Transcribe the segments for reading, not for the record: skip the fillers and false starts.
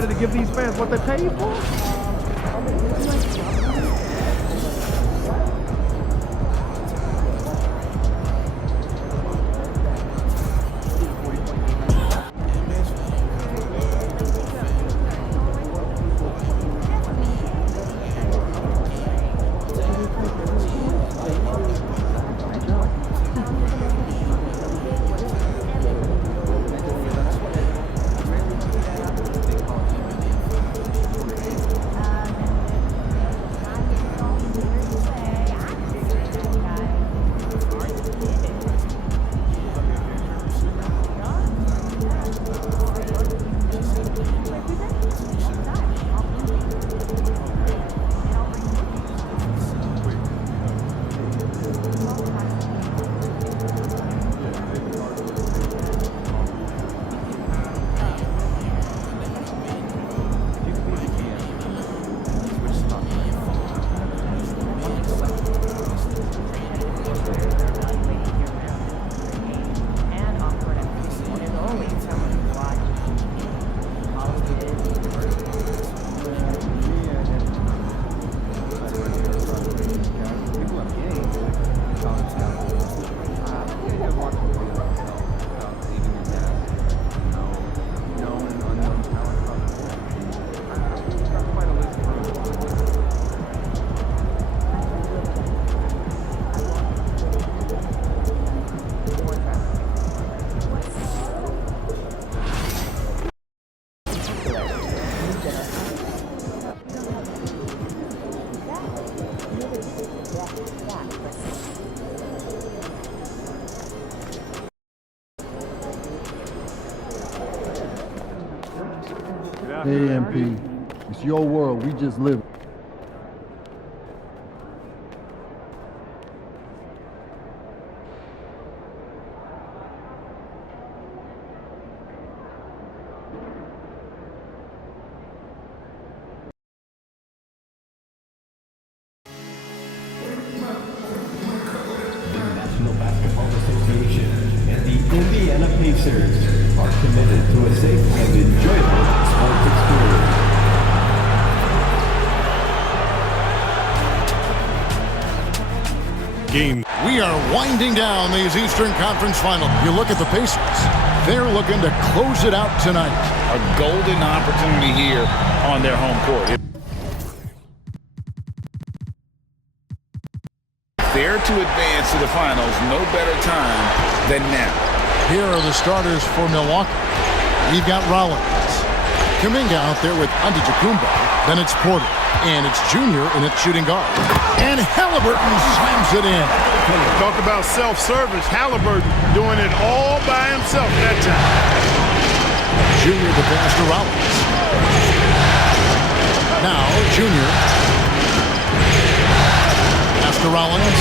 ready to give these fans what they paid for? Hey, MP, it's your world. We just live. National Basketball Association and the Indiana Pacers are committed to a safe and enjoyable sports experience. Game. We are winding down these Eastern Conference Finals. You look at the Pacers. They're looking to close it out tonight. A golden opportunity here on their home court. They're to advance to the finals, no better time than now. Here are the starters for Milwaukee. We've got Rollins. Kuminga out there with Antetokounmpo. Then it's Porter. And it's Junior in its shooting guard. And Halliburton slams it in. Talk about self-service. Halliburton doing it all by himself that time. Junior the pass to Rollins. Now Junior. Pass to Rollins.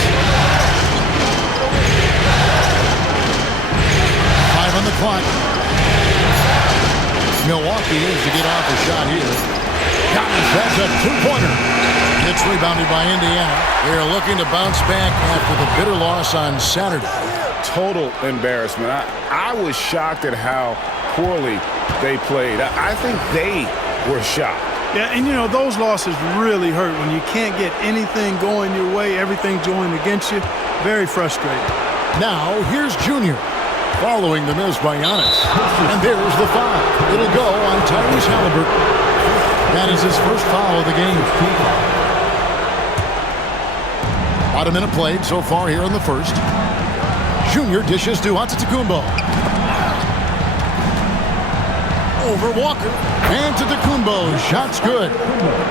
5 on the clock. Milwaukee is to get off a shot here. That's a two-pointer. It's rebounded by Indiana. They are looking to bounce back after the bitter loss on Saturday. Total embarrassment. I was shocked at how poorly they played. I think they were shocked. Yeah, and you know, those losses really hurt when you can't get anything going your way, everything's going against you. Very frustrating. Now, here's Junior, following the miss by Giannis. And there's the foul. It'll go on Tyrese Halliburton. That is his first foul of the game. About a minute played so far here in the first. Junior dishes to Antetokounmpo. Over Walker. Antetokounmpo. Shot's good.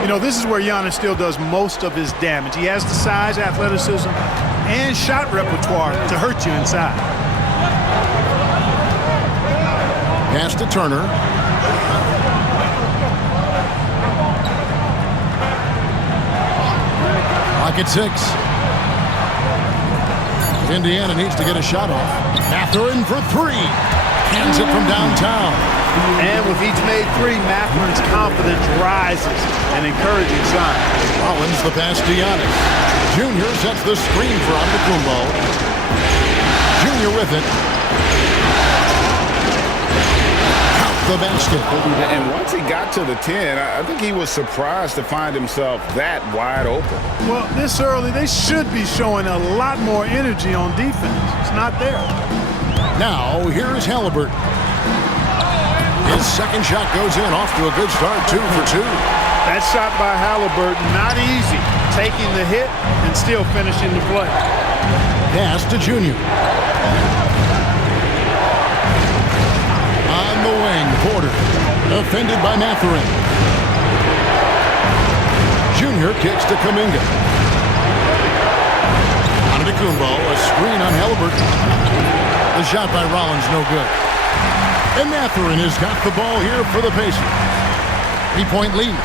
You know, this is where Giannis still does most of his damage. He has the size, athleticism, and shot repertoire to hurt you inside. Pass to Turner. Clock at 6. Indiana needs to get a shot off. Mathurin for 3. Hands it from downtown. And with each made 3, Mathurin's confidence rises, an encouraging sign. Rollins the pass to Giannis. Junior sets the screen for Antetokounmpo. Junior with it. the basket. And once he got to the 10, I think he was surprised to find himself that wide open. Well, this early, they should be showing a lot more energy on defense. It's not there. Now, here is Halliburton. His second shot goes in, off to a good start, 2 for 2. That shot by Halliburton, not easy. Taking the hit and still finishing the play. Pass to Junior. On the wing, Porter. Defended by Mathurin. Junior kicks to Kuminga. Antetokounmpo, a screen on Halliburton. The shot by Rollins, no good. And Mathurin has got the ball here for the Pacers. 3-point lead.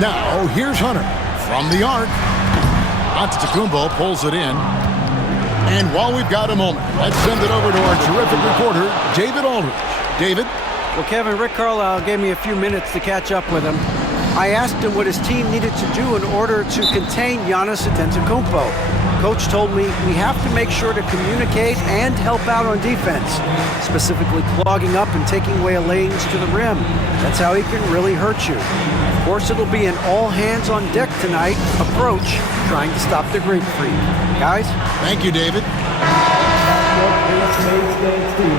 Now, here's Hunter from the arc. Antetokounmpo pulls it in. And while we've got a moment, let's send it over to our terrific reporter, David Aldridge. David? Well, Kevin, Rick Carlisle gave me a few minutes to catch up with him. I asked him what his team needed to do in order to contain Giannis Antetokounmpo. Coach told me we have to make sure to communicate and help out on defense, specifically clogging up and taking away lanes to the rim. That's how he can really hurt you. Of course, it'll be an all-hands-on-deck tonight approach, trying to stop the Greek Freak. Guys? Thank you, David.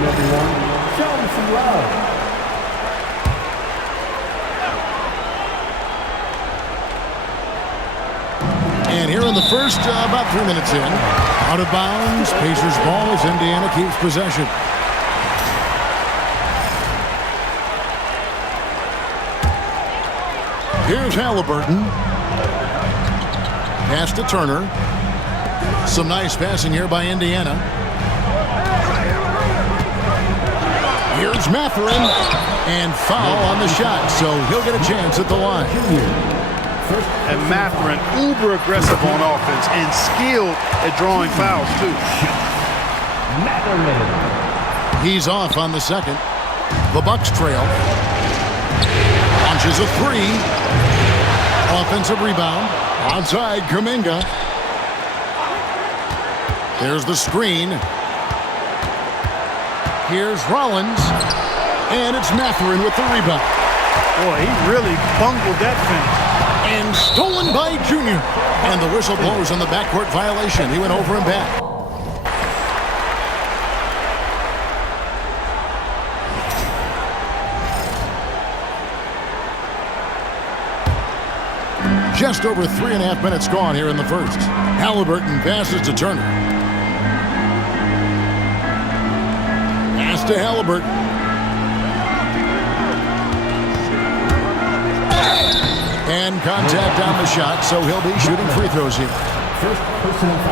Everyone. Show them some love. And here in the first, about 3 minutes in, out of bounds, Pacers ball as Indiana keeps possession. Here's Halliburton. Pass to Turner. Some nice passing here by Indiana. Here's Mathurin. And foul on the shot, so he'll get a chance at the line. And Mathurin, uber aggressive on offense and skilled at drawing fouls, too. He's off on the second. The Bucks trail. Launches a three. Offensive rebound. Outside, Kuminga. There's the screen. Here's Rollins. And it's Mathurin with the rebound. Boy, he really bungled that finish. And stolen by Junior. And the whistle blows on the backcourt violation. He went over and back. Just over 3.5 minutes gone here in the first. Halliburton passes to Turner. Pass to Halliburton. And contact on the shot, so he'll be shooting free throws here.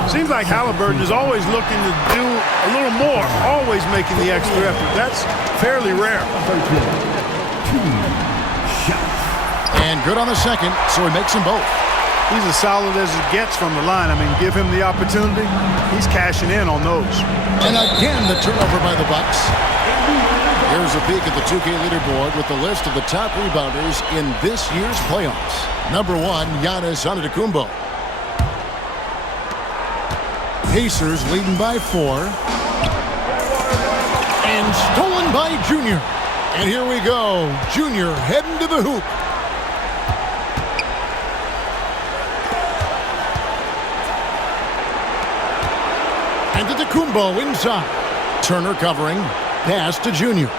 Seems like Halliburton is always looking to do a little more, always making the extra effort. That's fairly rare. And good on the second, so he makes them both. He's as solid as it gets from the line. I mean, give him the opportunity, he's cashing in on those. And again, the turnover by the Bucks. Here's a peek at the 2K leaderboard with the list of the top rebounders in this year's playoffs. Number 1, Giannis Antetokounmpo. Pacers leading by 4. And stolen by Junior. And here we go. Junior heading to the hoop. Antetokounmpo inside. Turner covering. Pass to Junior.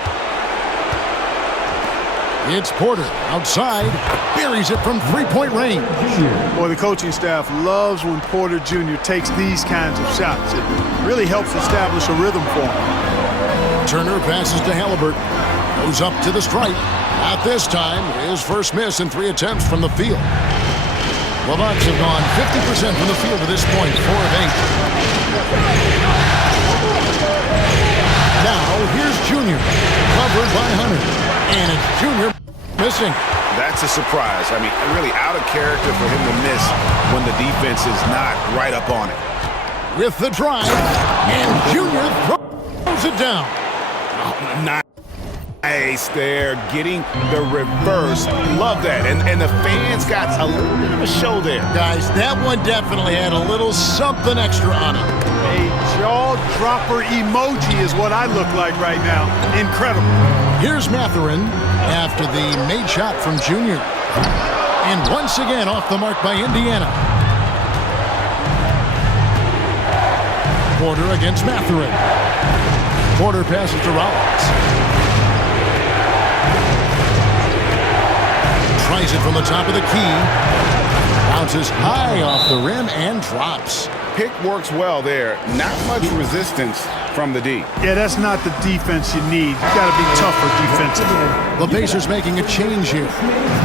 It's Porter outside. Buries it from 3-point range. Boy, the coaching staff loves when Porter Jr. takes these kinds of shots. It really helps establish a rhythm for him. Turner passes to Halliburton. Goes up to the stripe. Not this time. His first miss in 3 attempts from the field. The Bucks have gone 50% from the field to this point. 4 of 8. Now, here's Junior, covered by Hunter. And it's Junior missing. That's a surprise. I mean, really out of character for him to miss when the defense is not right up on it. With the drive, and Junior throws it down. Nice there, getting the reverse. Love that. And the fans got a little bit of a show there. Guys, that one definitely had a little something extra on it. A jaw-dropper emoji is what I look like right now. Incredible. Here's Mathurin after the made shot from Junior. And once again off the mark by Indiana. Porter against Mathurin. Porter passes to Rollins. Tries it from the top of the key. Bounces high off the rim and drops. Pick works well there. Not much resistance from the D. Yeah, that's not the defense you need. You got to be tougher defensively. The Pacers making a change here.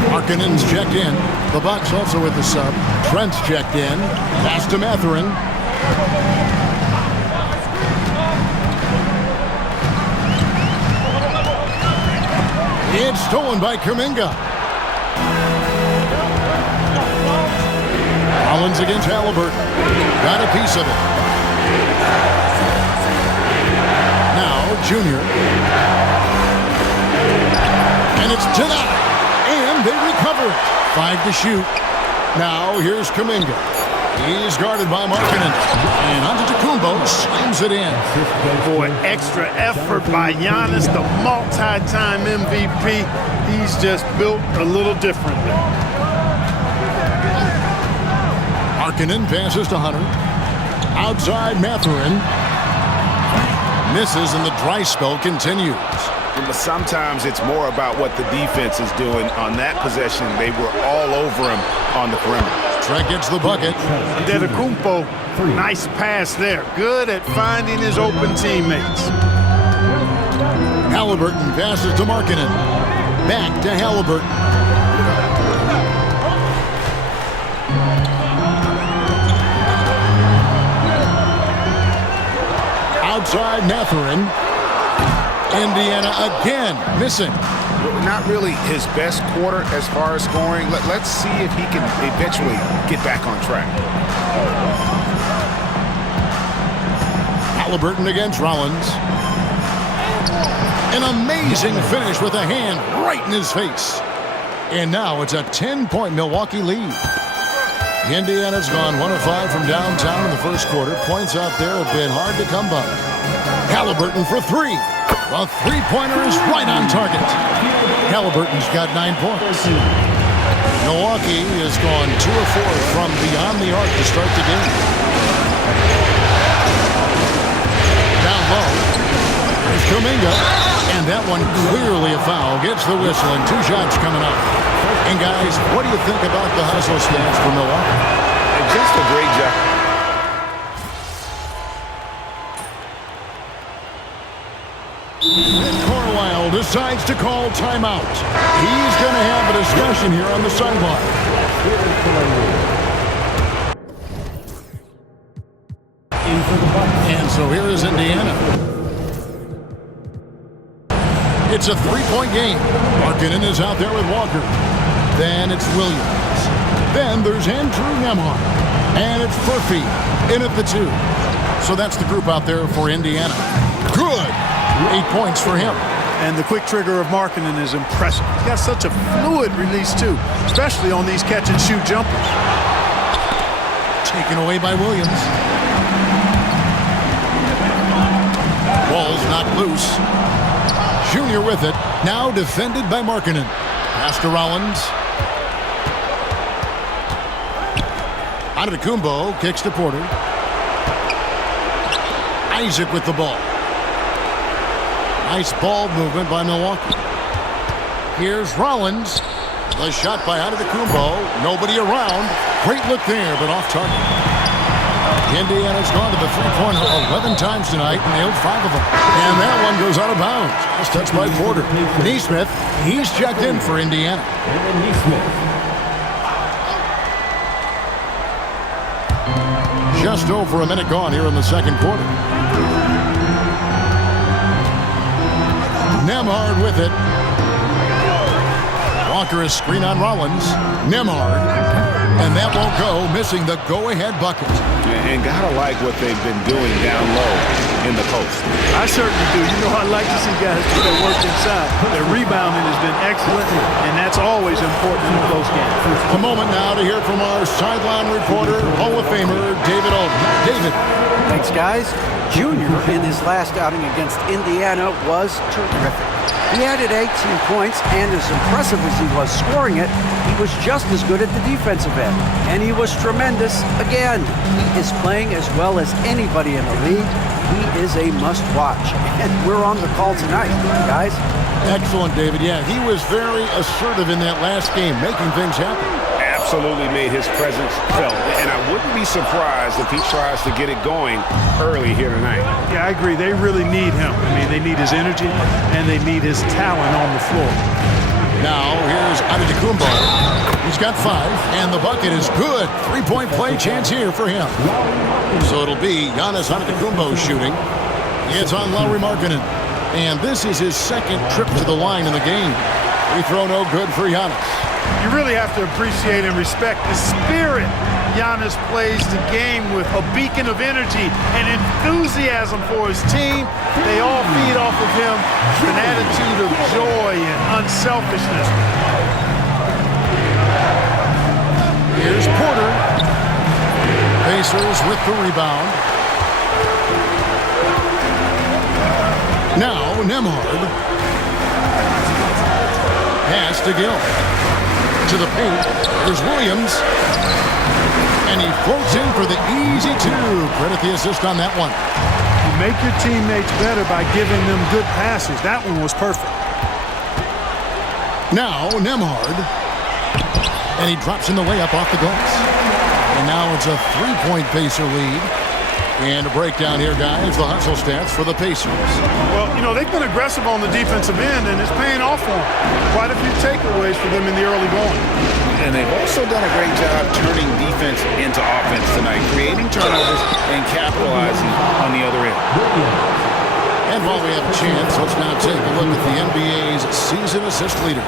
Markkanen's checked in. The Bucks also with the sub. Trent's checked in. Pass to Mathurin. It's stolen by Kuminga. Rollins against Halliburton. Got a piece of it. Now Junior. And it's denied. And they recover it. 5 to shoot. Now here's Kuminga. He's guarded by Markkanen. And Antetokounmpo slams it in. Boy, extra effort by Giannis, the multi-time MVP. He's just built a little differently. Markkanen passes to Hunter. Outside Mathurin. Misses and the dry spell continues. But sometimes it's more about what the defense is doing. On that possession, they were all over him on the perimeter. Trent gets the bucket. Antetokounmpo, nice pass there. Good at finding his open teammates. Halliburton passes to Markkanen. Back to Halliburton. Outside Mathurin. Indiana again missing. Not really his best quarter as far as scoring. Let's see if he can eventually get back on track. Halliburton against Rollins. An amazing finish with a hand right in his face. And now it's a 10-point Milwaukee lead. Indiana's gone 1 of 5 from downtown in the first quarter. Points out there have been hard to come by. Halliburton for 3. The three-pointer is right on target. Halliburton's got 9 points. Milwaukee has gone 2 of 4 from beyond the arc to start the game. Down low. There's Kuminga. And that one clearly a foul. Gets the whistle and 2 shots coming up. And guys, what do you think about the hustle stance for Milwaukee? Just a great job. Carlisle decides to call timeout. He's going to have a discussion here on the sideline. And so here is Indiana. It's a 3-point game. Markkanen is out there with Walker. Then it's Williams. Then there's Andrew Nembhard. And it's Furphy in at the 2. So that's the group out there for Indiana. Good. 8 points for him. And the quick trigger of Markkanen is impressive. He's got such a fluid release, too, especially on these catch-and-shoot jumpers. Taken away by Williams. Ball's not loose. Junior with it. Now defended by Markkanen. Pass to Rollins. Antetokounmpo kicks to Porter. Isaac with the ball. Nice ball movement by Milwaukee. Here's Rollins. The shot by Antetokounmpo. Nobody around. Great look there, but off target. Indiana's gone to the three-pointer 11 times tonight and nailed 5 of them. And that one goes out of bounds. Just touched by Porter. Nesmith, he's checked in for Indiana. Just over a minute gone here in the second quarter. Nembhard with it. Walker is screen on Rollins. Nembhard. And that won't go, missing the go-ahead bucket. And gotta like what they've been doing down low in the post. I certainly do. You know, I like to see guys do their work inside. Their rebounding has been excellent, and that's always important in a close game. A moment now to hear from our sideline reporter, Hall of Famer David Aldridge. David. Thanks, guys. Junior, in his last outing against Indiana, was terrific. He added 18 points, and as impressive as he was scoring it, he was just as good at the defensive end. And he was tremendous again. He is playing as well as anybody in the league. He is a must-watch. And we're on the call tonight, guys. Excellent, David. Yeah, he was very assertive in that last game, making things happen. Absolutely made his presence felt. And I wouldn't be surprised if he tries to get it going early here tonight. Yeah, I agree. They really need him. I mean, they need his energy, and they need his talent on the floor. Now, here's Antetokounmpo. He's got 5, and the bucket is good. 3-point play chance here for him. So it'll be Giannis Antetokounmpo shooting. It's on Lauri Markkanen. And this is his second trip to the line in the game. Free throw no good for Giannis. You really have to appreciate and respect the spirit Giannis plays the game with, a beacon of energy and enthusiasm for his team. They all feed off of him, an attitude of joy and unselfishness. Here's Porter. Pacers with the rebound. Now Nembhard. Pass to Gill. To the paint. There's Williams. And he floats in for the easy 2. Credit the assist on that one. You make your teammates better by giving them good passes. That one was perfect. Now Nembhard. And he drops in the layup off the glass. And now it's a 3-point Pacer lead. And a breakdown here, guys, the hustle stats for the Pacers. Well, you know, they've been aggressive on the defensive end, and it's paying off for them. Quite a few takeaways for them in the early going. And they've also done a great job turning defense into offense tonight, creating turnovers and capitalizing on the other end. And while we have a chance, let's now take a look at the NBA's season assist leaders.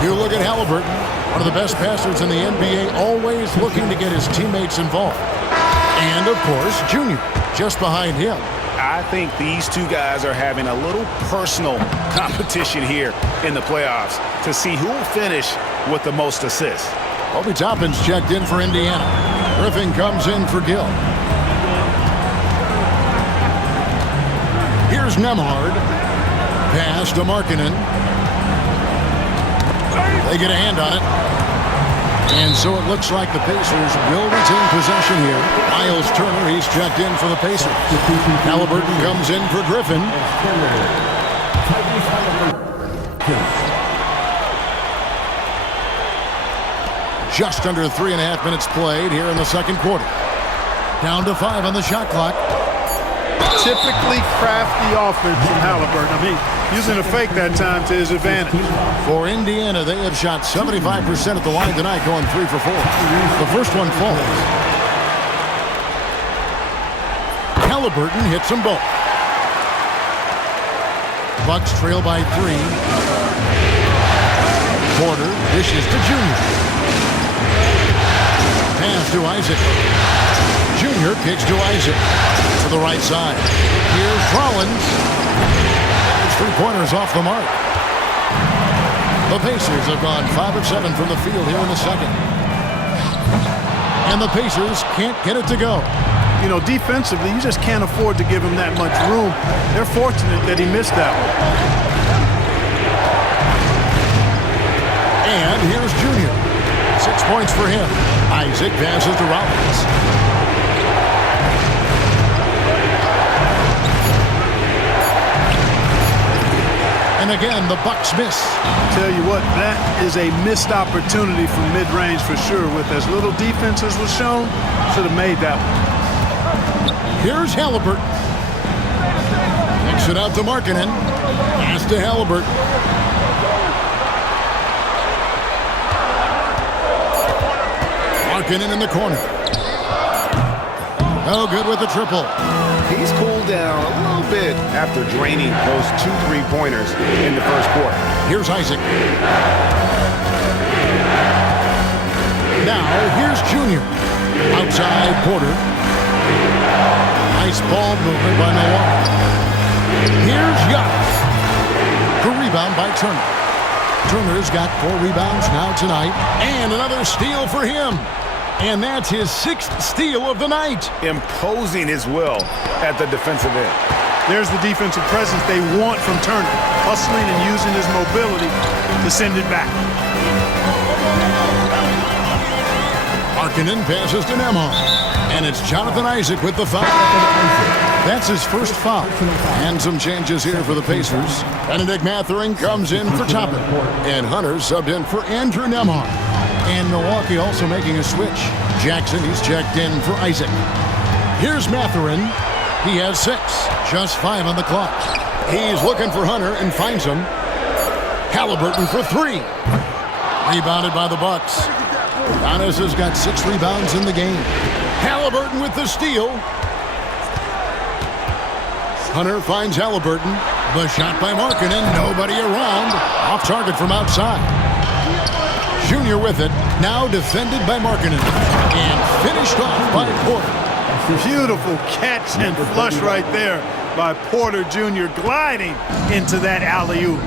You look at Halliburton, one of the best passers in the NBA, always looking to get his teammates involved. And, of course, Junior, just behind him. I think these two guys are having a little personal competition here in the playoffs to see who will finish with the most assists. Obi Toppin's checked in for Indiana. Griffin comes in for Gill. Here's Nembhard. Pass to Markkanen. They get a hand on it. And so it looks like the Pacers will retain possession here. Miles Turner, he's checked in for the Pacers. Halliburton comes in for Griffin. Just under 3.5 minutes played here in the second quarter. Down to 5 on the shot clock. Typically crafty offense from Halliburton. I mean, using a fake that time to his advantage. For Indiana, they have shot 75% at the line tonight, going 3 for 4. The first one falls. Halliburton hits them both. Bucks trail by 3. Porter dishes to Junior. Pass to Isaac. Junior kicks to Isaac. To the right side. Here's Rollins. His 3-pointers off the mark. The Pacers have gone 5 of 7 from the field here in the second. And the Pacers can't get it to go. You know, defensively, you just can't afford to give him that much room. They're fortunate that he missed that one. And here's Junior. 6 points for him. Isaac passes to Rollins. And again, the Bucks miss. Tell you what, that is a missed opportunity from mid-range for sure. With as little defense as was shown, should have made that one. Here's Halliburton. Kicks it out to Markkanen. Pass to Halliburton. Markkanen in the corner. No good with the triple. He's cooled down a little bit after draining those 2 3-pointers in the first quarter. Here's Isaac. Now, here's Junior. Outside Porter. Nice ball movement by Milwaukee. Here's Giannis. The rebound by Turner. Turner's got 4 rebounds now tonight. And another steal for him. And that's his 6th steal of the night. Imposing his will at the defensive end. There's the defensive presence they want from Turner, hustling and using his mobility to send it back. Markkanen passes to Nembhard. And it's Jonathan Isaac with the foul. That's his first foul. And some changes here for the Pacers. Benedict Mathurin comes in for Toppin. And Hunter subbed in for Andrew Nembhard. And Milwaukee also making a switch. Jackson, he's checked in for Isaac. Here's Mathurin. He has 6. Just 5 on the clock. He's looking for Hunter and finds him. Halliburton for 3. Rebounded by the Bucks. Giannis has got 6 rebounds in the game. Halliburton with the steal. Hunter finds Halliburton. The shot by Markkanen. Nobody around. Off target from outside. Junior with it. Now defended by Markkanen. And finished off by Porter. Beautiful catch and flush right there by Porter Jr. gliding into that alley-oop.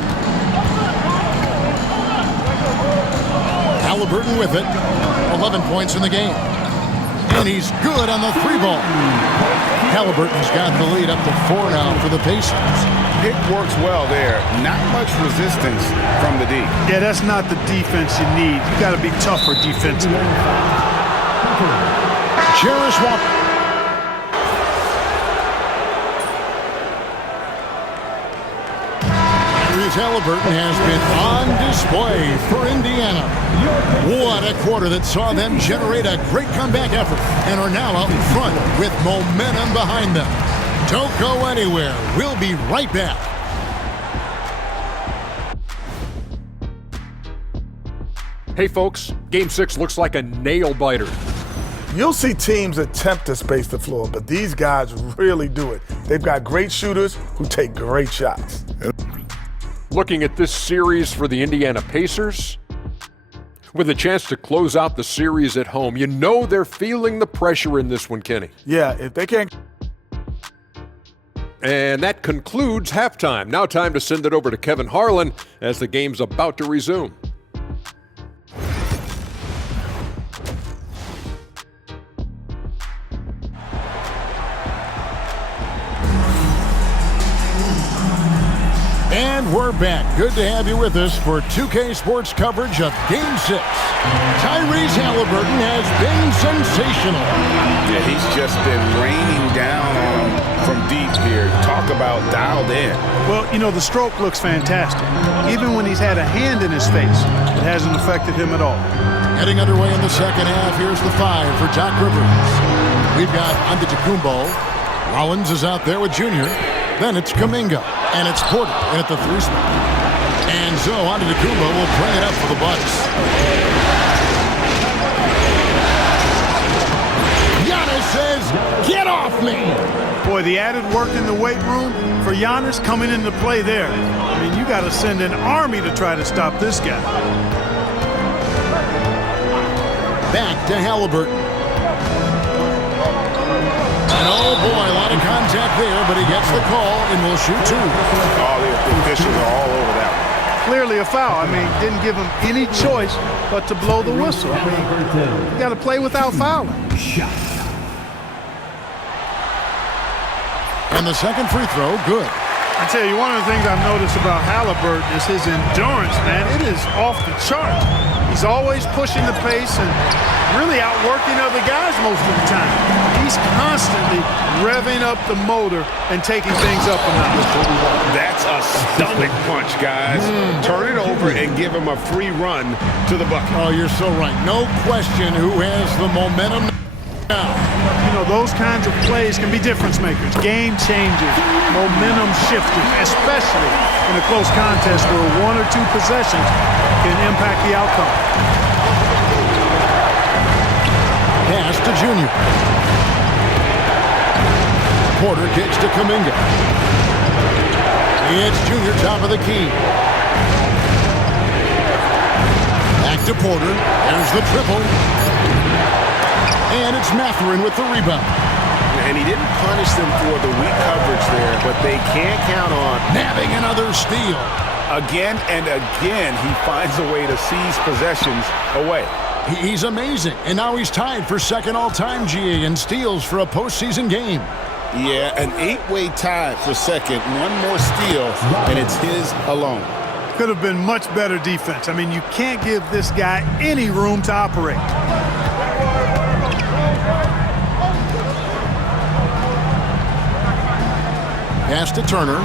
Halliburton with it. 11 points in the game. And he's good on the 3-ball. Halliburton's got the lead up to 4 now for the Pacers. Pick works well there. Not much resistance from the D. Yeah, that's not the defense you need. You got to be tougher defensively. Jarris Walker. Halliburton has been on display for Indiana. What a quarter that saw them generate a great comeback effort and are now out in front with momentum behind them. Don't go anywhere. We'll be right back. Hey folks, Game 6 looks like a nail-biter. You'll see teams attempt to space the floor, but these guys really do it. They've got great shooters who take great shots. Looking at this series for the Indiana Pacers, with a chance to close out the series at home, you know they're feeling the pressure in this one, Kenny. Yeah, if they can't. And that concludes halftime. Now time to send it over to Kevin Harlan as the game's about to resume. And we're back. Good to have you with us for 2K Sports coverage of Game 6. Tyrese Halliburton has been sensational. Yeah, he's just been raining down on him from deep here. Talk about dialed in. Well, you know, the stroke looks fantastic. Even when he's had a hand in his face, it hasn't affected him at all. Heading underway in the second half, here's the 5 for Doc Rivers. We've got Antetokounmpo. Rollins is out there with Junior. Then it's Kuminga. And it's Porter in at the 3 spot. And so Antetokounmpo will bring it up for the Bucks. Giannis says, "Get off me!" Boy, the added work in the weight room for Giannis coming into play there. I mean, you got to send an army to try to stop this guy. Back to Halliburton. And oh boy, a lot of contact there, but he gets the call and will shoot 2. All the officials are all over that one. Clearly a foul. I mean, didn't give him any choice but to blow the whistle. I mean, you got to play without fouling. And the second free throw, good. I tell you, one of the things I've noticed about Halliburton is his endurance, man. It is off the chart. He's always pushing the pace and really outworking other guys most of the time. He's constantly revving up the motor and taking things up a notch. That's a stomach punch, guys. Turn it over and give him a free run to the bucket. Oh, you're so right. No question who has the momentum now. You know, those kinds of plays can be difference makers, game changers, momentum shifters, especially in a close contest where 1 or 2 possessions can impact the outcome. Pass to Junior. Porter kicks to Kuminga. It's Junior top of the key. Back to Porter. There's the triple. Here's Mathurin with the rebound. And he didn't punish them for the weak coverage there, but they can't count on Nabbing another steal. again and again. He finds a way to seize possessions away. He's amazing, and now he's tied for second all-time, GA, in steals for a postseason game. Yeah, an 8-way tie for second. One more steal, and it's his alone. Could have been much better defense. I mean, you can't give this guy any room to operate. Pass to Turner.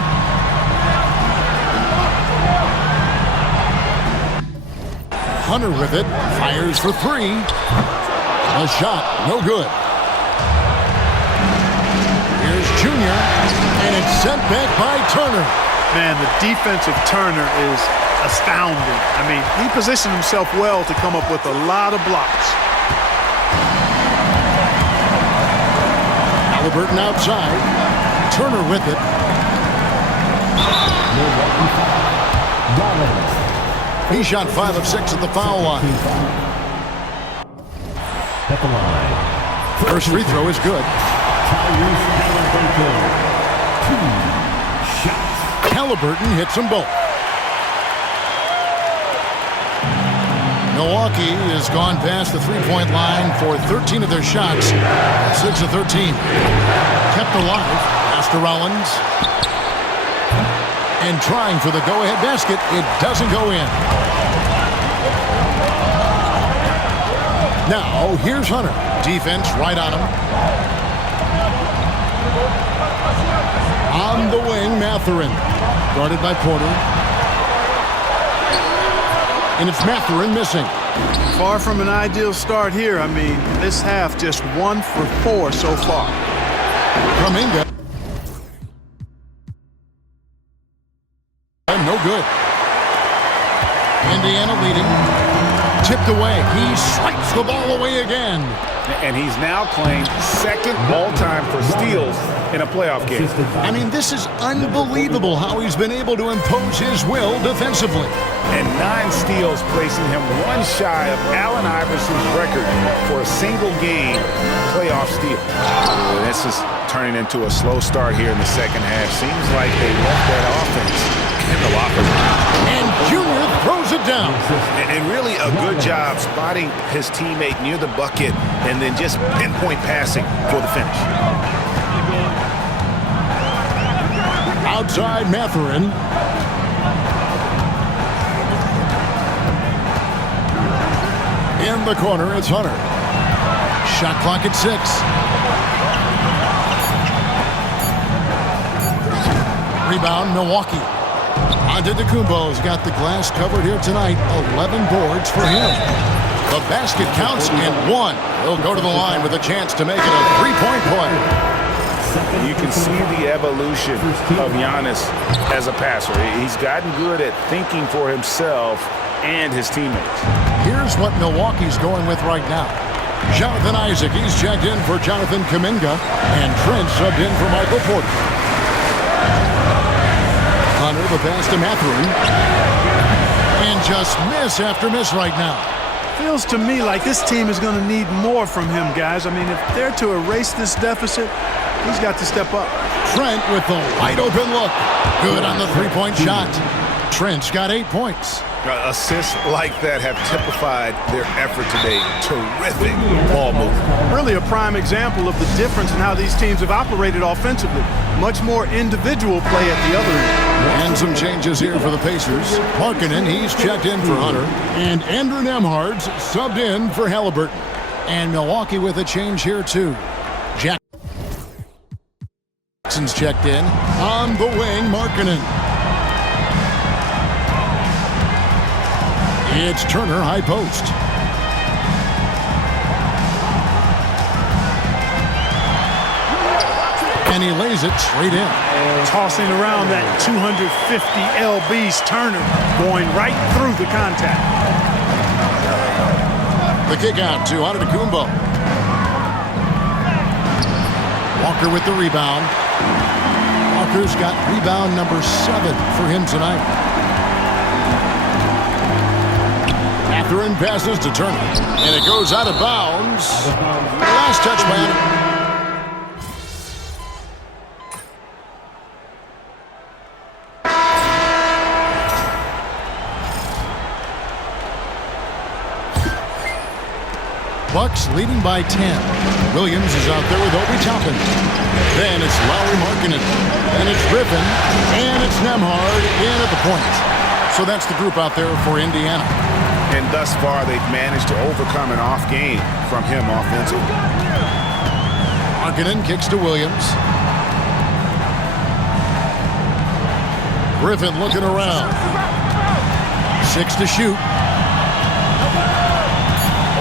Hunter with it. Fires for three. A shot. No good. Here's Junior. And it's sent back by Turner. Man, the defense of Turner is astounding. I mean, he positioned himself well to come up with a lot of blocks. Halliburton outside. Turner with it. He shot 5 of 6 at the foul line. At the line. First free throw is good. Tyrese Halliburton. 2 shots. Halliburton hits them both. Milwaukee has gone past the three-point line for 13 of their shots, 6 of 13. Kept alive. Pass to Rollins. And trying for the go-ahead basket. It doesn't go in. Now, here's Hunter. Defense right on him. On the wing, Mathurin. Guarded by Porter. And it's Mathurin missing. Far from an ideal start here. I mean, this half just 1 for 4 so far. Kuminga. No good. Indiana leading. Tipped away. He swipes the ball away again. And he's now playing second all-time for steals in a playoff game. I mean, this is unbelievable how he's been able to impose his will defensively. And 9 steals, placing him 1 shy of Allen Iverson's record for a single game playoff steal. This is turning into a slow start here in the second half. Seems like they left that offense in the locker room. And Junior throws it down. And really a good job spotting his teammate near the bucket and then just pinpoint passing for the finish. Outside Mathurin. In the corner, it's Hunter. Shot clock at 6. Rebound, Milwaukee. Antetokounmpo's got the glass covered here tonight. 11 boards for him. The basket counts and 1. He'll go to the line with a chance to make it a 3-point play. You can see the evolution of Giannis as a passer. He's gotten good at thinking for himself and his teammates. Here's what Milwaukee's going with right now. Jonathan Isaac, he's checked in for Jonathan Kuminga, and Trent subbed in for Michael Porter. Hunter, the pass to Mathurin. And just miss after miss right now. Feels to me like this team is going to need more from him, guys. I mean, if they're to erase this deficit, he's got to step up. Trent with the wide open look. Good on the three-point shot. Trent's got 8 points. Assists like that have typified their effort today. Terrific ball movement. Really a prime example of the difference in how these teams have operated offensively. Much more individual play at the other end. And some changes here for the Pacers. Markkanen, he's checked in for Hunter. And Andrew Nembhard's subbed in for Halliburton. And Milwaukee with a change here too. Jackson's checked in. On the wing, Markkanen. It's Turner, high post. And he lays it straight in. Tossing around that 250 lbs, Turner going right through the contact. The kick out to Antetokounmpo. Walker with the rebound. Walker's got rebound number 7 for him tonight. Catherine passes to Turner, and it goes out of bounds. Last touch by Anderson. Bucks leading by 10. Williams is out there with Obi Toppin. Then it's Lauri Markkanen. And it's Griffin. And it's Nembhard in at the point. So that's the group out there for Indiana. And thus far, they've managed to overcome an off game from him offensively. Markkanen kicks to Williams. Griffin looking around. 6 to shoot.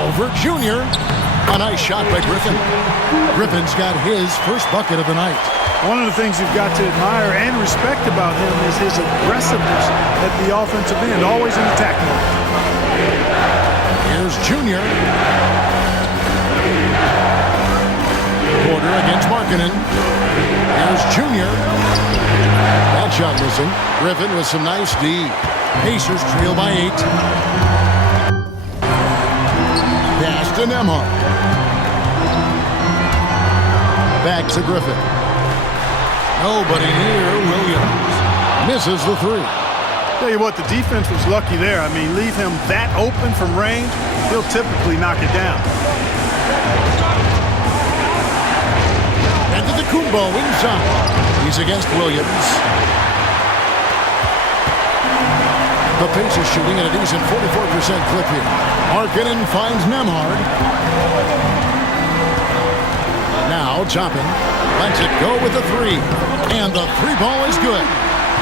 Over Junior. A nice shot by Griffin. Griffin's got his first bucket of the night. One of the things you've got to admire and respect about him is his aggressiveness at the offensive end, always in attack mode. Here's Junior. Porter against Markkanen. Here's Junior. That shot missing. Griffin with some nice D. Pacers trail by 8. Pass to Nembhard. Back to Griffin. Nobody near Williams. Misses the 3. Tell you what, the defense was lucky there. I mean, leave him that open from range, he'll typically knock it down. Antetokounmpo inside. He's against Williams. The Pacers shooting at a decent 44% clip here. Markkanen finds Nembhard. Now Toppin lets it go with the 3. And the 3 ball is good.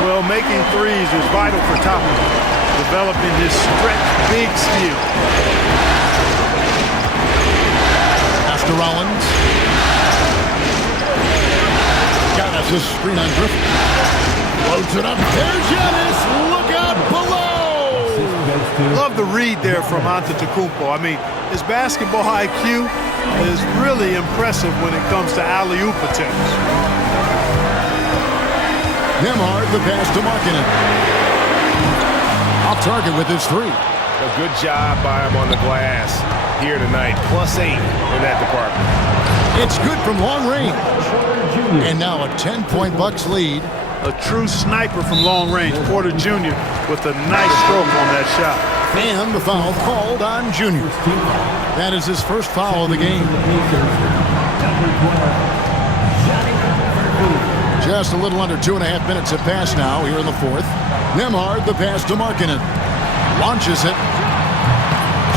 Well, making threes is vital for Toppin, developing his stretch big skill. Pass to Rollins. Giannis is screen on Griffin. Floats it up. There's Giannis. Look out below. Love the read there from Antetokounmpo. I mean, his basketball IQ is really impressive when it comes to alley-oop attempts. Nembhard, the pass to Markkanen. Off target with his 3. A good job by him on the glass here tonight. +8 in that department. It's good from long range. And now a 10-point Bucks lead. A true sniper from long range, Porter Jr. with a nice stroke on that shot. And the foul called on Junior. That is his first foul of the game. Just a little under 2.5 minutes have passed now here in the 4th. Nembhard, the pass to Markkanen. Launches it.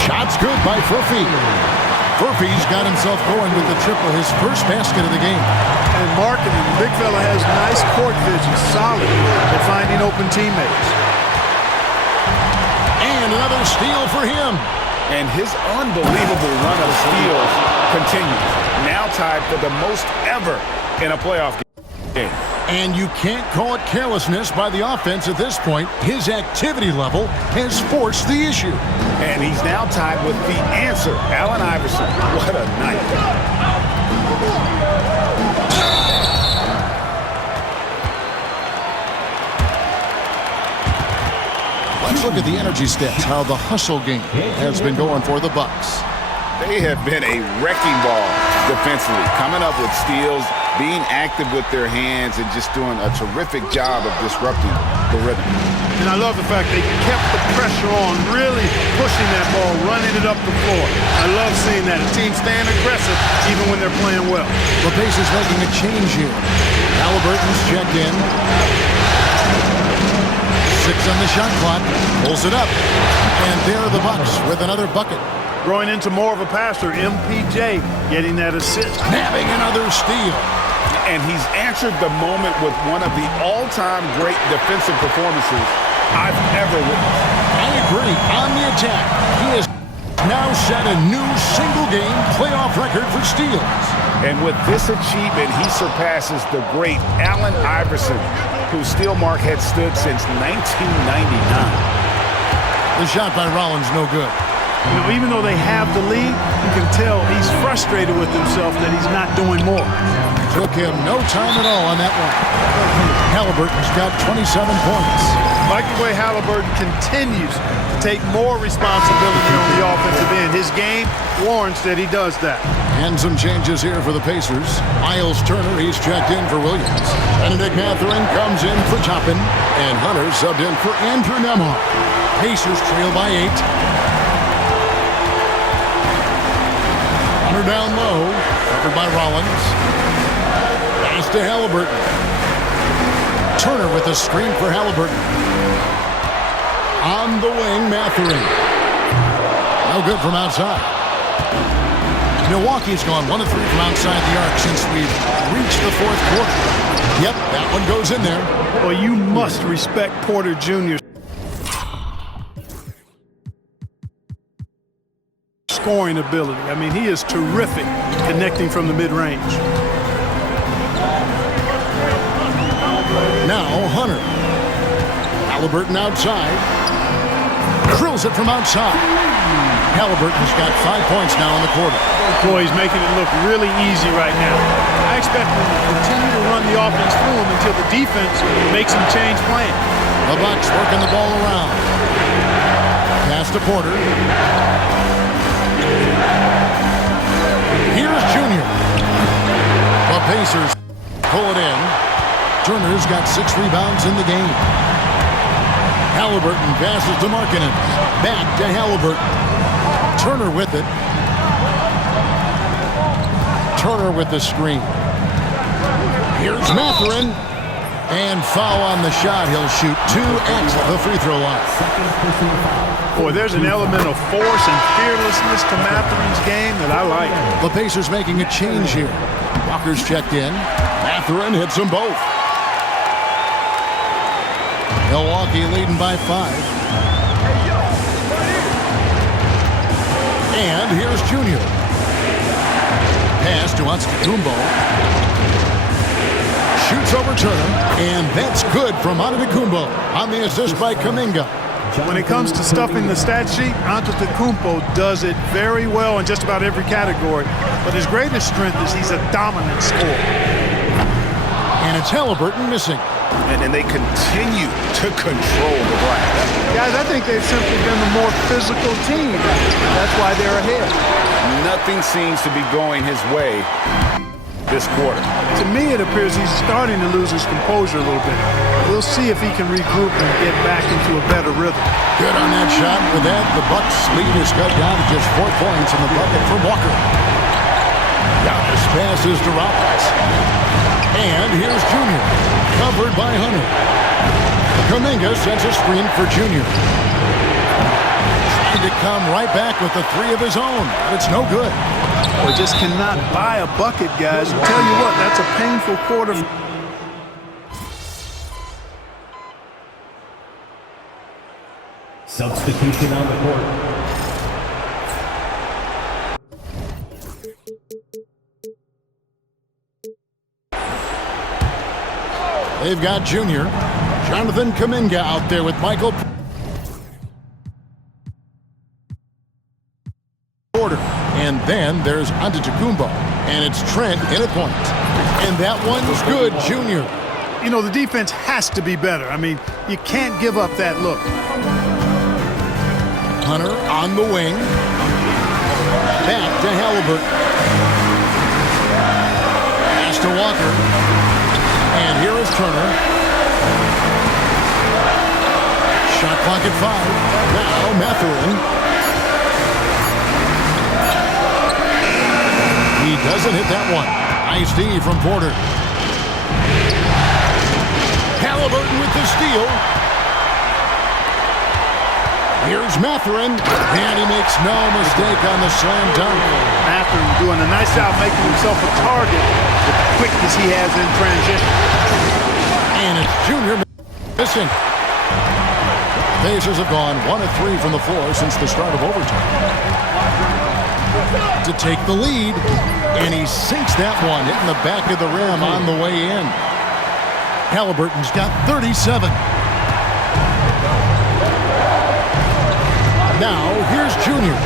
Shot's good by Furphy. Furphy's got himself going with the triple, his first basket of the game. And Markkanen, the big fella, has nice court vision, solid at finding open teammates. And another steal for him. And his unbelievable run of steals continues. Now tied for the most ever in a playoff game. And you can't call it carelessness by the offense at this point. His activity level has forced the issue. And he's now tied with the answer, Allen Iverson. What a night. Let's look at the energy stats, how the hustle game has been going for the Bucks. They have been a wrecking ball defensively, coming up with steals, being active with their hands, and just doing a terrific job of disrupting the rhythm. And I love the fact they kept the pressure on, really pushing that ball, running it up the floor. I love seeing that. A team staying aggressive even when they're playing well. The Pacers making a change here. Halliburton's checked in. 6 on the shot clock. Pulls it up. And there are the Bucks with another bucket. Growing into more of a passer, MPJ getting that assist. Nabbing another steal. And he's answered the moment with one of the all-time great defensive performances I've ever witnessed. I agree. On the attack, he has now set a new single-game playoff record for steals. And with this achievement, he surpasses the great Allen Iverson, whose steal mark had stood since 1999. The shot by Rollins, no good. You know, even though they have the lead, you can tell he's frustrated with himself that he's not doing more. Took him no time at all on that one. Halliburton's got 27 points. Like the way Halliburton continues to take more responsibility on the offensive end. His game warrants that he does that. And some changes here for the Pacers. Miles Turner, he's checked in for Williams. Benedict Mathurin comes in for Toppin. And Hunter subbed in for Andrew Nembhard. Pacers trail by 8. Hunter down low, covered by Rollins. Pass to Halliburton. Turner with a screen for Halliburton. On the wing, Mathurin. No good from outside. Milwaukee's gone 1 of 3 from outside the arc since we've reached the fourth quarter. Yep, that one goes in there. Well, you must respect Porter Jr.'s scoring ability. I mean, he is terrific connecting from the mid-range. Now Hunter. Halliburton outside. Drills it from outside. Halliburton's got 5 points now in the quarter. Boy, he's making it look really easy right now. I expect him to continue to run the offense through him until the defense makes him change plan. The Bucks working the ball around. Pass to Porter. Here's Junior. The Pacers pull it in. Turner's got 6 rebounds in the game. Halliburton passes to Markkanen. Back to Halliburton. Turner with it. Turner with the screen. Here's Mathurin. And foul on the shot. He'll shoot 2 at the free throw line. Boy, there's an element of force and fearlessness to Mathurin's game that I like. The Pacers making a change here. Walker's checked in. Mathurin hits them both. Milwaukee leading by 5. And here's Junior. Pass to Antetokounmpo. Shoots over Turner. And that's good from Antetokounmpo on the assist by Kuminga. When it comes to stuffing the stat sheet, Antetokounmpo does it very well in just about every category. But his greatest strength is he's a dominant scorer. And it's Halliburton missing. And they continue to control the glass. Guys, I think they've simply been the more physical team. That's why they're ahead. Nothing seems to be going his way this quarter. To me, it appears he's starting to lose his composure a little bit. We'll see if he can regroup and get back into a better rhythm. Good on that shot. With that, the Bucks lead is cut down to just 4 points in the bucket for Walker. Giannis passes to Rollins. And here's Junior. Covered by Hunter. Kuminga sends a screen for Junior. Trying to come right back with the 3 of his own, but it's no good. We just cannot buy a bucket, guys. I'll tell you what, that's a painful quarter. Substitution on the court. They've got Junior. Jonathan Kuminga out there with Michael Porter. And then there's Antetokounmpo. And it's Trent in at point. And that one's good, Junior. You know, the defense has to be better. I mean, you can't give up that look. Hunter on the wing. Back to Halliburton. Pass to Walker. And here is Turner. Shot clock at 5. Now Mathurin. He doesn't hit that one. Nice D from Porter. Halliburton with the steal. Here's Mathurin. And he makes no mistake on the slam dunk. Mathurin doing a nice job making himself a target with the quickness he has in transition. And it's Junior missing. Pacers have gone 1 of 3 from the floor since the start of overtime. To take the lead, and he sinks that one, hitting the back of the rim on the way in. Halliburton's got 37. Now, here's Junior,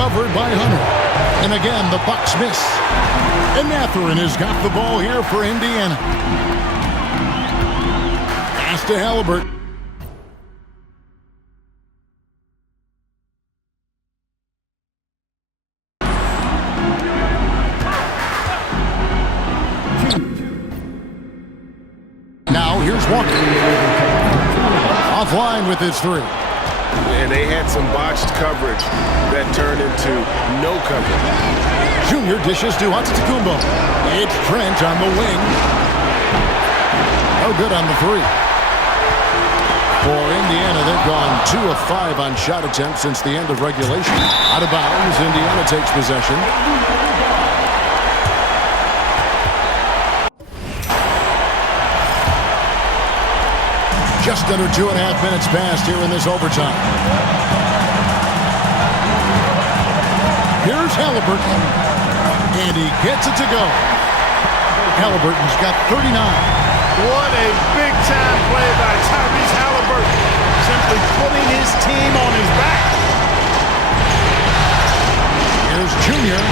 covered by Hunter. And again, the Bucks miss. And Mathurin has got the ball here for Indiana. Pass to Halliburton. offline with his three. And they had some botched coverage that turned into no coverage. Junior dishes to Antetokounmpo. It's Trent on the wing. No good on the three. For Indiana, they've gone 2 of 5 on shot attempts since the end of regulation. Out of bounds, Indiana takes possession. Just under 2.5 minutes passed here in this overtime. Here's Halliburton, and he gets it to go. Halliburton's got 39. What a big-time play by Tyrese Halliburton, simply putting his team on his back. Here's Junior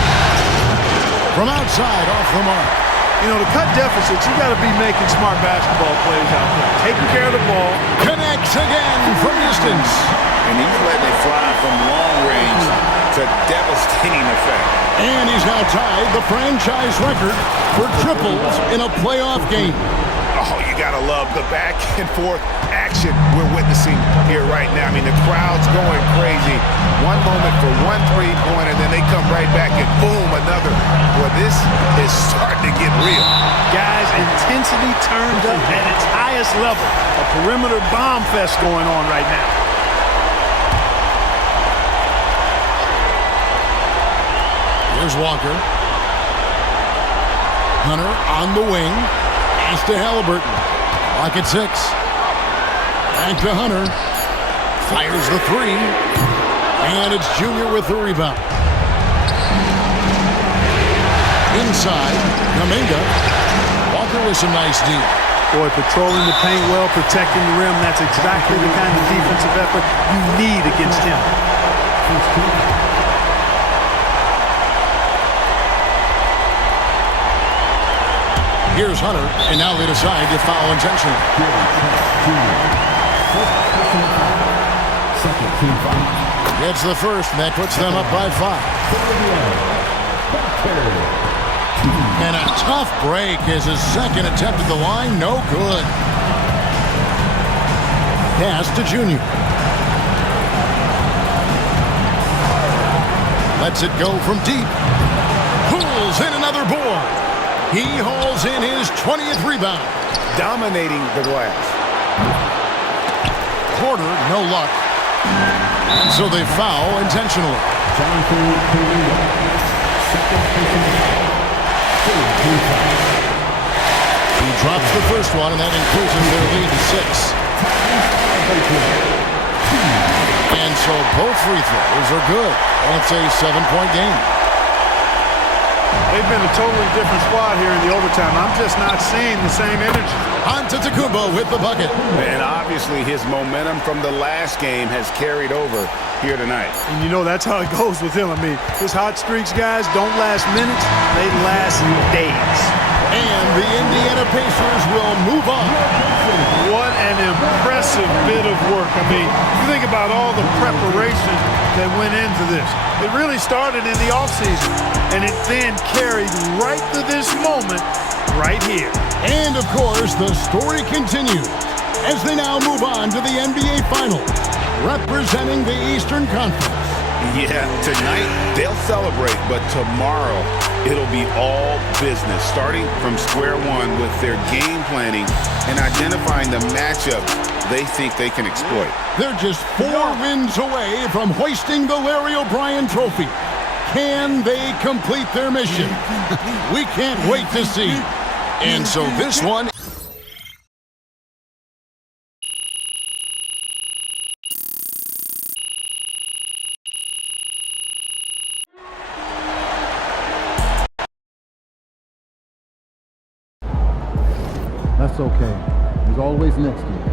from outside off the mark. You know, to cut deficits, you got to be making smart basketball plays out there. Taking care of the ball. Connects again from distance. And he's letting it fly from long range to devastating effect. And he's now tied the franchise record for triples in a playoff game. Oh, you gotta love the back and forth action we're witnessing here right now. I mean, the crowd's going crazy. One moment for one three-pointer, and then they come right back and boom, another. Well, this is starting to get real. Guys, intensity turned up at its highest level. A perimeter bomb fest going on right now. Here's Walker. Hunter on the wing. Pass to Halliburton. Clock at 6. Back to Hunter. Fires the three. And it's Junior with the rebound. Inside, Kuminga. Walker with some nice D. Boy, patrolling the paint well, protecting the rim. That's exactly the kind of defensive effort you need against him. Here's Hunter, and now they decide to foul intentionally. Gets the first, and that puts them up by 5. And a tough break as his second attempt at the line, no good. Pass to Junior. Lets it go from deep. Pulls in another board. He hauls in his 20th rebound. Dominating the glass. Porter, no luck. And so they foul intentionally. He drops the first one, and that increases their lead to 6. And so both free throws are good. And it's a 7-point game. They've been a totally different squad here in the overtime. I'm just not seeing the same energy. Antetokounmpo with the bucket. And obviously his momentum from the last game has carried over here tonight. And you know that's how it goes with him. I mean, his hot streaks, guys, don't last minutes. They last days. And the Indiana Pacers will move on. What an impressive bit of work. I mean, you think about all the preparation that went into this. It really started in the offseason, and it then carried right to this moment right here. And, of course, the story continues as they now move on to the NBA Finals, representing the Eastern Conference. Yeah, tonight they'll celebrate, but tomorrow it'll be all business, starting from square one with their game planning and identifying the matchups they think they can exploit. They're just 4 wins away from hoisting the Larry O'Brien Trophy. Can they complete their mission? We can't wait to see. And so this one... That's okay. There's always next year.